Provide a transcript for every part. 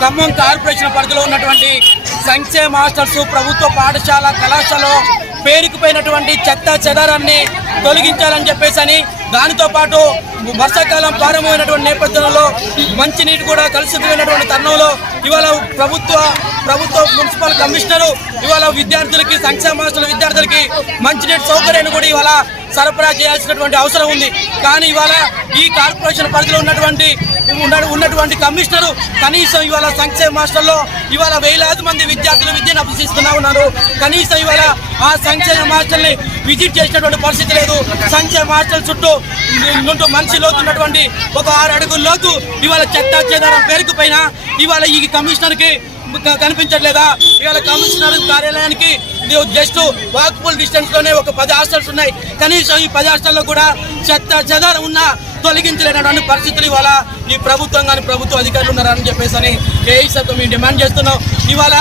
Khammam corporation పరిధిలో ఉన్నటువంటి సంక్షేమ హాస్టల్స్, ప్రభుత్వ పాఠశాల, కళాశాలలో పేరుకుపోయినటువంటి చెత్త చెదారాన్ని తొలగించాలని చెప్పేసి దానితో పాటు వర్షాకాలం ప్రారంభమైనటువంటి నేపథ్యంలో మంచినీటి కూడా కలుషితమైనటువంటి తరుణంలో ఇవాళ ప్రభుత్వ మున్సిపల్ కమిషనరు ఇవాళ విద్యార్థులకి, సంక్షేమ హాస్టల్ విద్యార్థులకి మంచినీటి సౌకర్యాన్ని కూడా ఇవాళ సరఫరా చేయాల్సినటువంటి అవసరం ఉంది. కానీ ఇవాళ ఈ కార్పొరేషన్ పరిధిలో ఉన్నటువంటి కమిషనరు కనీసం ఇవాళ సంక్షేమ హాస్టల్లో ఇవాళ వేలాది మంది విద్యార్థులు విద్యను అభ్యసిస్తూనే ఉన్నారు. కనీసం ఇవాళ ఆ సంక్షేమ హాస్టల్ని విజిట్ చేసినటువంటి పరిస్థితి లేదు. సంక్షేమ హాస్టల్ చుట్టూ మనిషి లోతున్నటువంటి ఒక 6 అడుగుల లోతు ఇవాళ చెత్త చెదారం పేరుకుపైన ఇవాళ ఈ కమిషనర్కి కనిపించట్లేదా? ఇవాళ కమిషనర్ కార్యాలయానికి జస్ట్ వాకబుల్ డిస్టెన్స్ లోనే ఒక 10 హాస్టల్స్ ఉన్నాయి. కనీసం ఈ 10 హాస్టల్లో కూడా చెత్త చెదారం ఉన్న తొలగించలేనటువంటి పరిస్థితులు ఇవాళ ఈ ప్రభుత్వం కానీ ప్రభుత్వ అధికారులు ఉన్నారని చెప్పేసి ఏఐసీతో మేము డిమాండ్ చేస్తున్నాం. ఇవాళ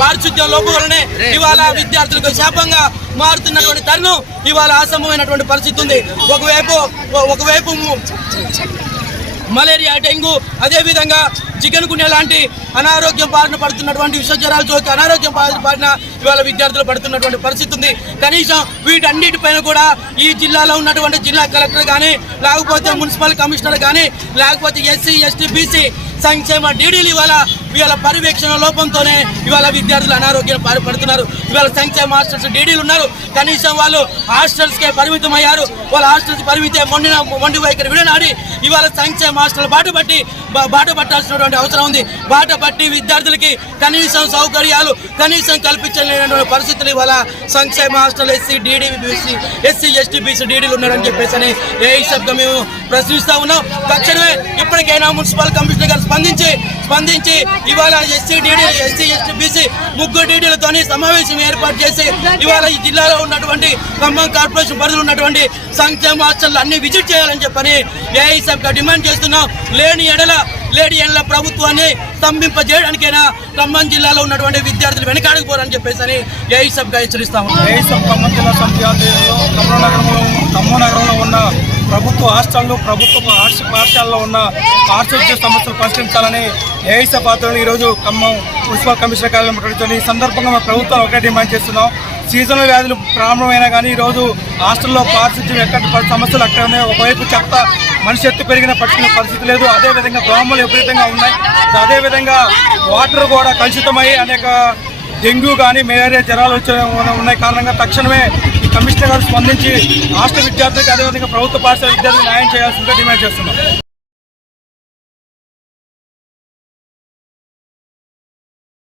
పారిశుద్ధ్య లోపాలనే ఇవాళ విద్యార్థులకు శాపంగా మారుతున్నటువంటి తరుణం ఇవాళ అసమమైనటువంటి పరిస్థితి ఉంది. ఒకవైపు మలేరియా, డెంగ్యూ, అదేవిధంగా చికెన్ గున్యా లాంటి అనారోగ్యం బారిన పడుతున్నటువంటి విషజ్వరాలతో అనారోగ్యం బారిన ఇవాళ విద్యార్థులు పడుతున్నటువంటి పరిస్థితి ఉంది. కనీసం వీటన్నిటిపైన కూడా ఈ జిల్లాలో ఉన్నటువంటి జిల్లా కలెక్టర్ కానీ, లేకపోతే మున్సిపల్ కమిషనర్ కానీ, లేకపోతే ఎస్సీ, ఎస్టీ, బీసీ సంక్షేమ డీడీలు ఇవాళ పర్యవేక్షణ లోపంతోనే ఇవాళ విద్యార్థులు అనారోగ్యం పడుతున్నారు. ఇవాళ సంక్షేమ హాస్టల్స్ డీడీలు ఉన్నారు, కనీసం వాళ్ళు హాస్టల్స్కే పరిమితం అయ్యారు. వాళ్ళ హాస్టల్స్ పరిమితే మొండి వైఖరి విడనాడి ఇవాళ సంక్షేమ హాస్టల్ బాట పట్టాల్సినటువంటి అవసరం ఉంది. బాట పట్టి విద్యార్థులకి కనీసం సౌకర్యాలు కనీసం కల్పించలేనటువంటి పరిస్థితులు ఇవాళ సంక్షేమ హాస్టల్ ఎస్సీ, ఎస్టీ, బీసీ డీడీలు ఉన్నారని చెప్పేసి ఏఐసీగా మేము ప్రశ్నిస్తా ఉన్నాం. తక్షణమే ఇప్పటికైనా మున్సిపల్ కమిషనర్ గారు స్పందించి ఇవాళ ఎస్సీ, ఎస్టీ, బీసీ 3 డీడీలతో సమావేశం ఏర్పాటు చేసి ఇవాళ ఈ జిల్లాలో ఉన్నటువంటి ఖమ్మం కార్పొరేషన్ పరిధిలో ఉన్నటువంటి సంక్షేమ హాస్టల్ అన్ని విజిట్ చేయాలని చెప్పని ఏఐసీగా డిమాండ్ చేస్తున్నాం. లేని ఎడల ప్రభుత్వాన్ని స్తంభింపజేయడానికైనా ఖమ్మం జిల్లాలో ఉన్నటువంటి విద్యార్థులు వెనకాడకపోరని చెప్పేసి ఏఐసీగా హెచ్చరిస్తాము. ఖమ్మం జిల్లా సమితి ఆధ్వర్యంలో ఖమ్మం నగరంలో ఉన్న ప్రభుత్వ హాస్టళ్లు, ప్రభుత్వ పాఠశాలలో ఉన్న పారిశుద్ధ్య సమస్యలు పరిష్కరించాలని ఏఐసీ ఆధ్వర్యంలో ఈరోజు ఖమ్మం మున్సిపల్ కమిషనర్ కార్యాలయం ప్రకటించారు. ఈ సందర్భంగా మా ప్రభుత్వం ఒకటే డిమాండ్ చేస్తున్నాం. సీజనల్ వ్యాధులు ప్రారంభమైనా కానీ ఈరోజు హాస్టల్లో పారిశుద్ధ్యం ఎక్కడ సమస్యలు అక్కడ ఉన్నాయి. ఒకవైపు చెత్త మనిషి ఎత్తు పెరిగిన పట్టుకునే పరిస్థితి లేదు. అదేవిధంగా దోమలు విపరీతంగా ఉన్నాయి. అదేవిధంగా వాటర్ కూడా కలుషితమై అనేక డెంగ్యూ కానీ మలేరియా జ్వరాలు ఉన్నాయి. కారణంగా తక్షణమే ఈ కమిషనర్ గారు స్పందించి రాష్ట్ర విద్యార్థులకు అదేవిధంగా ప్రభుత్వ పాఠశాల విద్యార్థులకు న్యాయం చేయాల్సిందిగా డిమాండ్ చేస్తున్నాం.